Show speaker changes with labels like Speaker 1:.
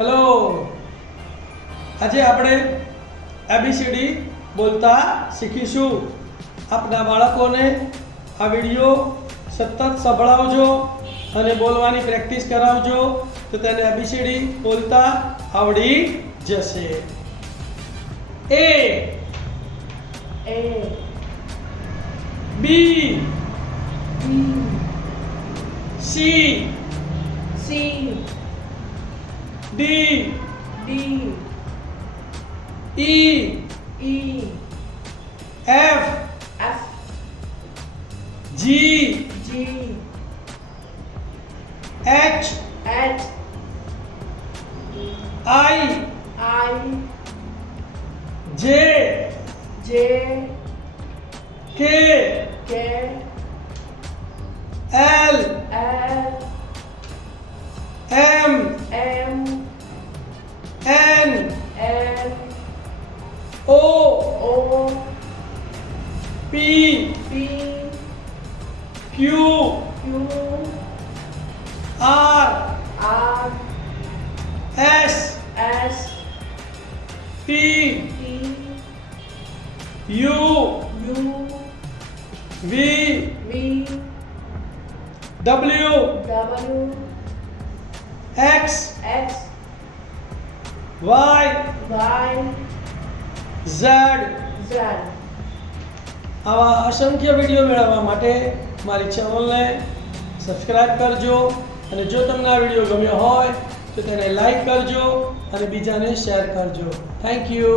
Speaker 1: Hello આજે આપણે ABCD બોલતા શીખીશું. આપના બાળકોને આ વીડિયો સતત સંભળાવજો અને બોલવાની પ્રેક્ટિસ કરાવજો તો તેને એબીસીડી બોલતા આવડી જશે. A A B B. C C. D. D. E. E. F. F. G. G. H. H. I.
Speaker 2: I.
Speaker 1: J.
Speaker 2: J.
Speaker 1: K. K. L. L. P. P. Q. Q. R. R. S. S. T T U. U. V. V. W.
Speaker 2: W.
Speaker 1: X. X. Y.
Speaker 2: Y. Z. Z.
Speaker 1: આવા અસંખ્ય video મેળવવા માટે મારી ચેનલને subscribe કરજો. અને જો તમને આ વીડિયો ગમ્યો હોય, તો તેને લાઈક કરજો અને બીજાને શેર કરજો. Thank you